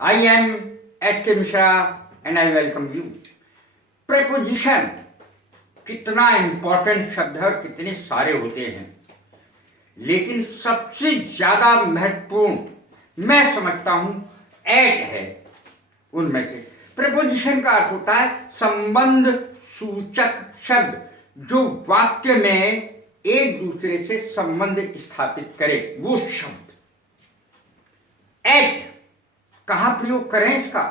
I am S.K. Mishra and I welcome you. Preposition कितना important शब्द है और कितने सारे होते हैं, लेकिन सबसे ज्यादा महत्वपूर्ण मैं समझता हूं एट है उनमें से। प्रेपोजिशन का अर्थ होता है संबंध सूचक शब्द जो वाक्य में एक दूसरे से संबंध स्थापित करे, वो शब्द। एट कहां प्रयोग करें इसका?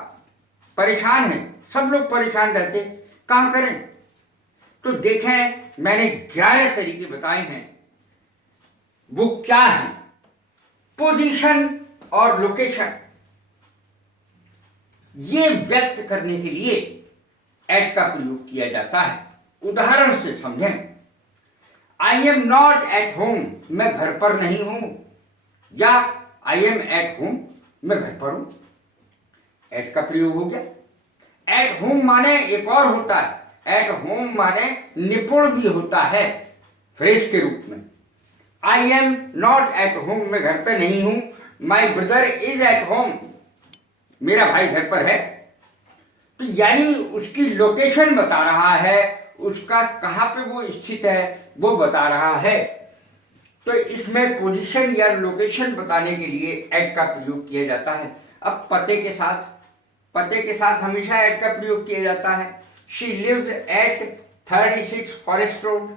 परेशान है, सब लोग परेशान रहते, कहां करें? तो देखें, मैंने 11 तरीके बताए हैं। वो क्या है? पोजीशन और लोकेशन, ये व्यक्त करने के लिए एट का प्रयोग किया जाता है। उदाहरण से समझें। I am not at home, मैं घर पर नहीं हूं, या आई एम एट होम, मैं घर पर हूं। एट का प्रयोग हो गया। एट होम माने एक और होता है, एट होम माने निपुण भी होता है फ्रेज के रूप में। I am not at home, मैं घर पे नहीं हूं। My brother is at home, मेरा भाई घर पर है। तो यानी उसकी लोकेशन बता रहा है, उसका कहां पे वो स्थित है वो बता रहा है। तो इसमें पोजीशन या लोकेशन बताने के लिए एट का प्रयोग किया जाता है। अब पते के साथ हमेशा एट का प्रयोग किया जाता है। She lives at 36 forest road,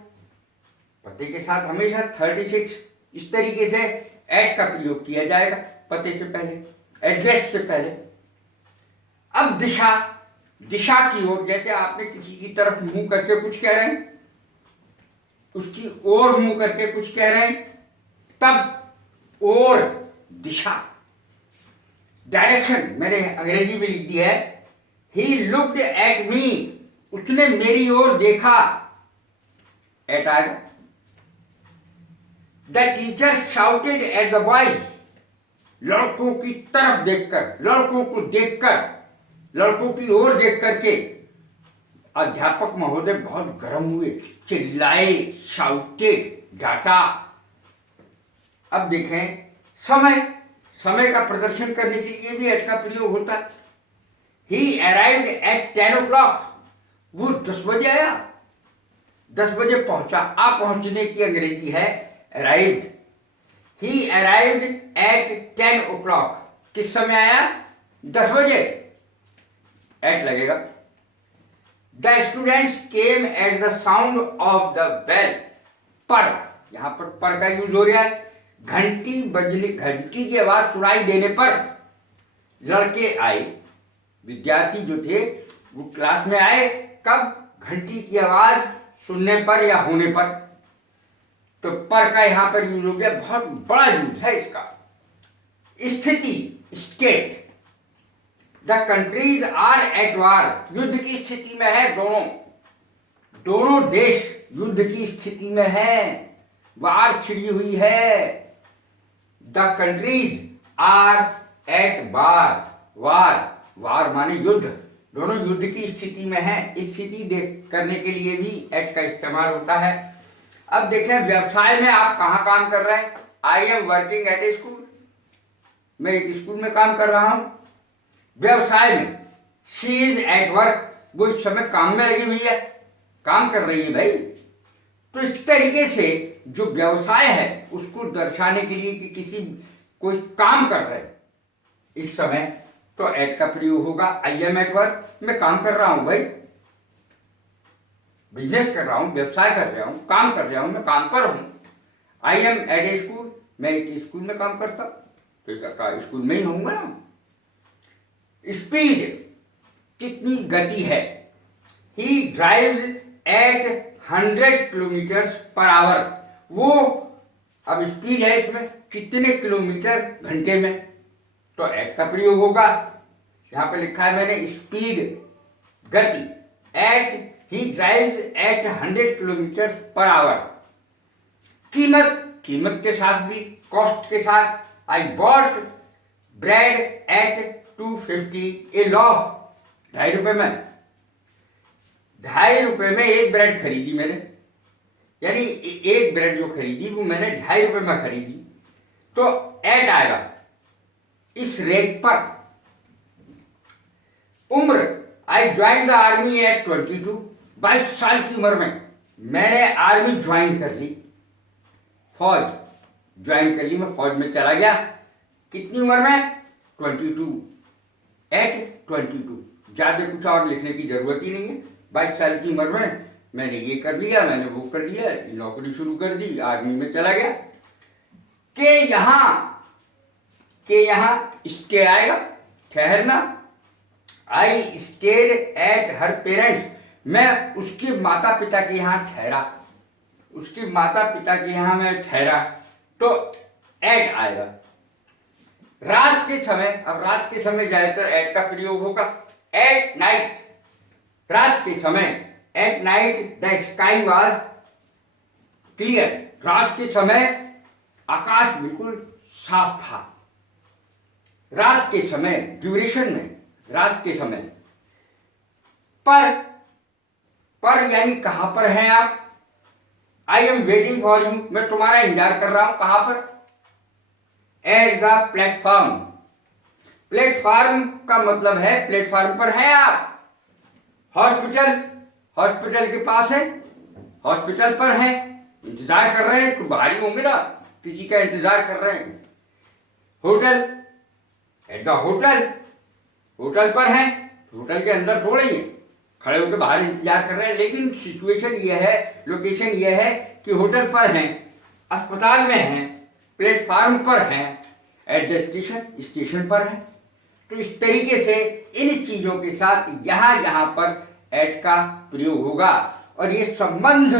पते के साथ हमेशा 36 इस तरीके से एट का प्रयोग किया जाएगा, पते से पहले, एड्रेस से पहले। अब दिशा की ओर, जैसे आपने किसी की तरफ मुंह करके कुछ कह रहे हैं, उसकी ओर मुंह करके कुछ कह रहे हैं, तब ओर दिशा। डायरेक्शन मैंने अंग्रेजी में लिख दिया है, ही लुक्ड एट मी, उसने मेरी ओर देखा, एट आएगा। The teacher shouted at the boys, लड़कों की तरफ देखकर, लड़कों को देखकर, लड़कों की ओर देख करके अध्यापक महोदय बहुत गर्म हुए, चिल्लाए, शाउटेड, डांटा। अब देखें, समय का प्रदर्शन करने के लिए भी एट का प्रयोग होता है। ही अराइव्ड एट 10 o'clock, वो 10 बजे आया, 10 बजे पहुंचा। आ पहुंचने की अंग्रेजी है arrived. He arrived at 10 o'clock, किस समय आया? 10 बजे, एट लगेगा। The students came at the sound of the bell, पर, यहां पर का यूज हो रहा है। घंटी की आवाज सुनाई देने पर लड़के आए, विद्यार्थी जो थे वो क्लास में आए। कब? घंटी की आवाज सुनने पर या होने पर। तो पर का यहां पर यूज हो गया, बहुत बड़ा यूज है इसका। स्थिति, state. The countries are at war, युद्ध की स्थिति में है दोनों देश युद्ध की स्थिति में है, वार छिड़ी हुई है। The countries are at war माने युद्ध, दोनों युद्ध की स्थिति में है। स्थिति देख करने के लिए भी एट का इस्तेमाल होता है। अब देखें, व्यवसाय में आप कहां काम कर रहे हैं? I am working at a school, मैं एक स्कूल में काम कर रहा हूं। व्यवसाय में शी इज एट वर्क, वो इस समय काम में लगी हुई है, काम कर रही है भाई। तो इस तरीके से जो व्यवसाय है उसको दर्शाने के लिए कि कोई काम कर रहे हैं इस समय, तो एट का प्रयोग होगा। आई एम एट वर्क, मैं काम कर रहा हूं भाई, बिजनेस कर रहा हूं, व्यवसाय कर रहा हूं, काम कर रहा हूं, मैं काम पर हूं। I am at a school, मैं एक स्कूल में काम करता हूं, तो स्कूल में ही होऊंगा ना। स्पीड, कितनी गति है? He drives at 100 kilometre per hour, वो अब स्पीड है इसमें कितने किलोमीटर घंटे में, तो एट का प्रयोग होगा। यहां पे लिखा है मैंने स्पीड, गति, at, he drives at 100 kilometre per hour. कीमत के साथ भी, कॉस्ट के साथ। I bought bread at 250 a loaf, 2.5 रुपए में, 2.5 रुपए में एक ब्रेड खरीदी मैंने, यानी एक ब्रेड जो खरीदी वो मैंने 2.5 रुपए में खरीदी, तो एट आएगा। इस रेट पर उम्र, I join the army at 22, 22 साल की उम्र में मैंने आर्मी ज्वाइन कर ली, फौज ज्वाइन कर ली, मैं फौज में चला गया। कितनी उम्र में? 22, एट 22। ज़्यादा कुछ और लिखने की जरूरत ही नहीं है। 22 साल की उम्र में मैंने ये कर लिया, मैंने वो कर लिया, नौकरी शुरू कर दी, आर्मी में चला गया। के यहाँ स्टे आएगा, ठहरना। I stayed at her parents, मैं उसके माता पिता के यहाँ ठहरा, उसके माता पिता के यहाँ मैं ठहरा, तो एट आएगा। रात के समय, अब रात के समय ज्यादातर एट का प्रयोग होगा। एट नाइट, रात के समय, at night the sky was clear, रात के समय आकाश बिल्कुल साफ था। रात के समय, ड्यूरेशन में, रात के समय। पर यानी कहां पर हैं आप? I am waiting for you, मैं तुम्हारा इंतजार कर रहा हूं। कहां पर? At the platform. प्लेटफॉर्म का मतलब है प्लेटफॉर्म पर हैं आप। हॉस्पिटल, हॉस्पिटल के पास है, हॉस्पिटल पर हैं, इंतजार कर रहे हैं, तो बाहर ही होंगे ना, किसी का इंतजार कर रहे हैं। Hotel, at the hotel, hotel पर हैं, होटल के अंदर थोड़े ही खड़े होकर बाहर इंतजार कर रहे हैं, लेकिन सिचुएशन यह है, लोकेशन यह है कि होटल पर हैं, अस्पताल में हैं, प्लेटफार्म पर हैं, एट द स्टेशन, स्टेशन पर हैं। तो इस तरीके से इन चीजों के साथ यहाँ यहाँ पर एट का प्रयोग होगा, और ये संबंध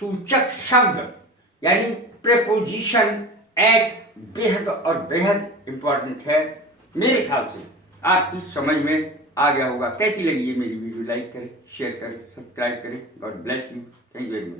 सूचक शब्द यानी प्रेपोजिशन एट बेहद और बेहद इंपॉर्टेंट है। मेरे ख्याल से आपकी समझ में आ गया होगा। कैसी लगी ये मेरी वीडियो? लाइक करें, शेयर करें, सब्सक्राइब करें। God bless you. Thank you very much.